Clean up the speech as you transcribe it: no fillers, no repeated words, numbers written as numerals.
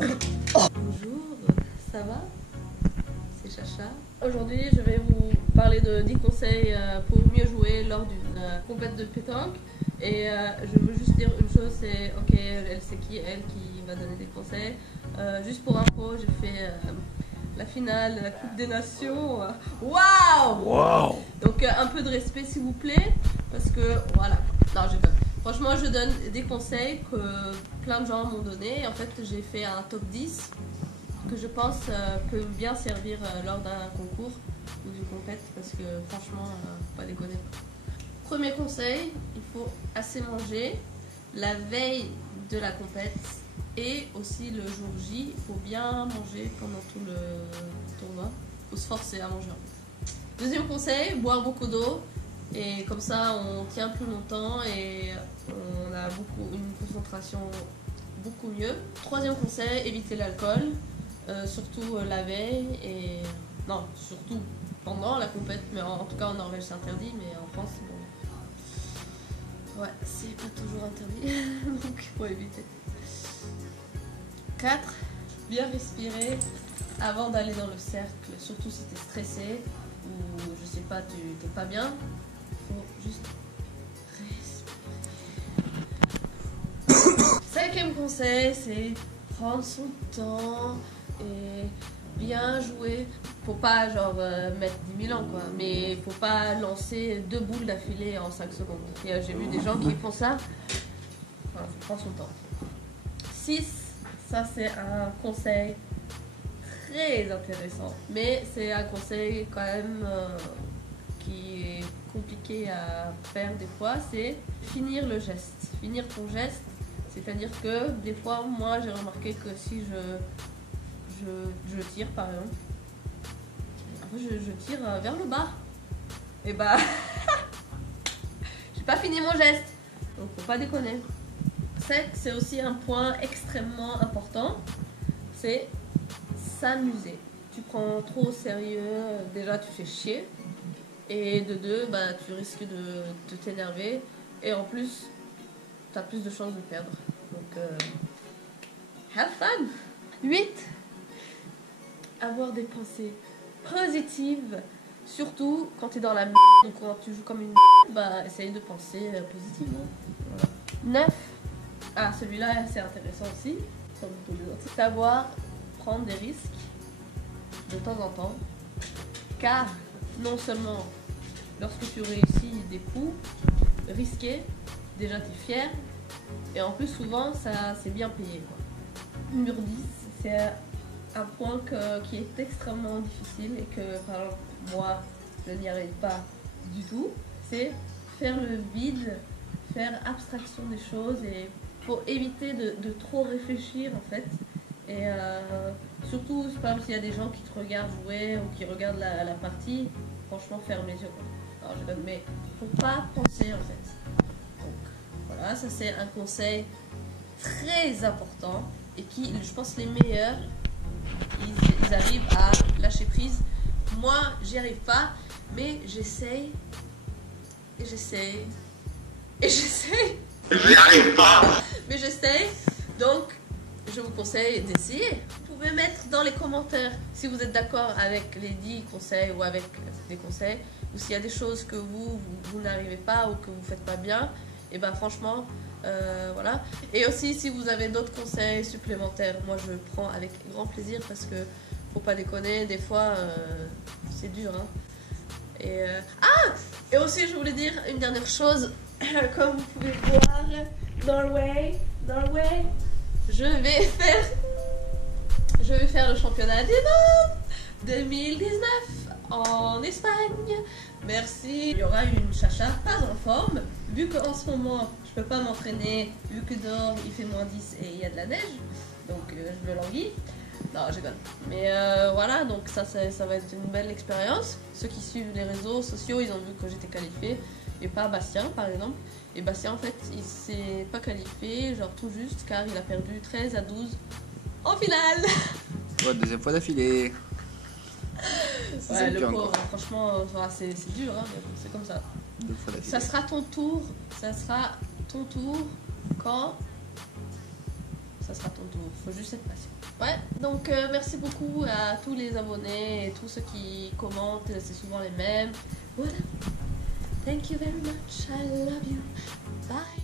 Bonjour, ça va? C'est Chacha. Aujourd'hui, je vais vous parler de 10 conseils pour mieux jouer lors d'une compète de pétanque. Et je veux juste dire une chose, c'est ok, c'est qui elle qui va donner des conseils. Juste pour info, j'ai fait la finale de la Coupe des Nations. Waouh! Wow! Donc un peu de respect s'il vous plaît, parce que voilà. Non, je donne. Franchement, je donne des conseils que plein de gens m'ont donné. En fait, j'ai fait un top 10 que je pense peut bien servir lors d'un concours ou d'une compète, parce que franchement, faut pas déconner. Premier conseil, il faut assez manger la veille de la compète et aussi le jour J. Il faut bien manger pendant tout le tournoi. Il faut se forcer à manger en fait. Deuxième conseil, boire beaucoup d'eau. Et comme ça, on tient plus longtemps et on a une concentration beaucoup mieux. Troisième conseil, éviter l'alcool, surtout la veille et non, surtout pendant la compète. Mais en tout cas, en Norvège, c'est interdit, mais en France, bon, ouais, c'est pas toujours interdit, donc il faut éviter. 4. Bien respirer avant d'aller dans le cercle, surtout si tu es stressé ou je sais pas, tu t'es pas bien. Juste respirer. Cinquième conseil, c'est prendre son temps et bien jouer. Faut pas genre mettre 10 000 ans quoi, mais faut pas lancer 2 boules d'affilée en 5 secondes. J'ai vu des gens qui font ça. Voilà, faut prendre son temps. 6, ça c'est un conseil très intéressant, mais c'est un conseil quand même qui est compliqué à faire des fois, c'est finir le geste. Finir ton geste, c'est-à-dire que des fois, moi j'ai remarqué que si je tire par exemple, je tire vers le bas, et bah j'ai pas fini mon geste, donc faut pas déconner. 7, c'est aussi un point extrêmement important, c'est s'amuser. Tu prends trop au sérieux, déjà tu fais chier. Et de 2, bah, tu risques de t'énerver. Et en plus, tu as plus de chances de perdre. Donc, have fun! 8. Avoir des pensées positives. Surtout quand tu es dans la merde ou quand tu joues comme une merde, bah, essaye de penser positivement. Voilà. 9. Ah, celui-là, c'est intéressant aussi. Comme tous les autres. Savoir prendre des risques de temps en temps. Car, non seulement lorsque tu réussis des coups risqués, déjà tu es fier, et en plus souvent ça c'est bien payé quoi. Numéro 10, c'est un point qui est extrêmement difficile et que par exemple moi je n'y arrive pas du tout, c'est faire le vide, faire abstraction des choses et faut éviter de trop réfléchir en fait. Et surtout, par exemple, s'il y a des gens qui te regardent jouer ou qui regardent la partie, franchement, ferme les yeux. Quoi. Alors, je donne, mais faut pas penser en fait. Donc, voilà, ça c'est un conseil très important et qui, je pense, les meilleurs, ils arrivent à lâcher prise. Moi, j'y arrive pas, mais j'essaye et j'essaye et j'essaye. J'y arrive pas! Mais j'essaye, donc. Je vous conseille d'essayer. Vous pouvez mettre dans les commentaires si vous êtes d'accord avec les 10 conseils ou avec des conseils, ou s'il y a des choses que vous n'arrivez pas ou que vous faites pas bien, et ben franchement, voilà. Et aussi si vous avez d'autres conseils supplémentaires, moi je prends avec grand plaisir parce que faut pas déconner, des fois c'est dur. Hein. Et aussi je voulais dire une dernière chose, comme vous pouvez voir, Norway. Je vais faire le championnat du monde 2019 en Espagne. Merci. Il y aura une Chacha pas en forme, vu qu'en ce moment je peux pas m'entraîner, vu que dehors il fait -10 et il y a de la neige, donc je me languis. Non, je déconne. Mais voilà, donc ça va être une belle expérience. Ceux qui suivent les réseaux sociaux, ils ont vu que j'étais qualifiée, et pas Bastien par exemple. Et Bastien en fait il s'est pas qualifié, genre tout juste, car il a perdu 13-12 en finale. Ouais, deuxième fois d'affilée. Ouais, le pauvre, franchement, c'est dur, hein, c'est comme ça. Ça sera ton tour quand ça sera ton tour. Faut juste être patient. Ouais, donc merci beaucoup à tous les abonnés et tous ceux qui commentent, c'est souvent les mêmes. Voilà. Thank you very much. I love you. Bye.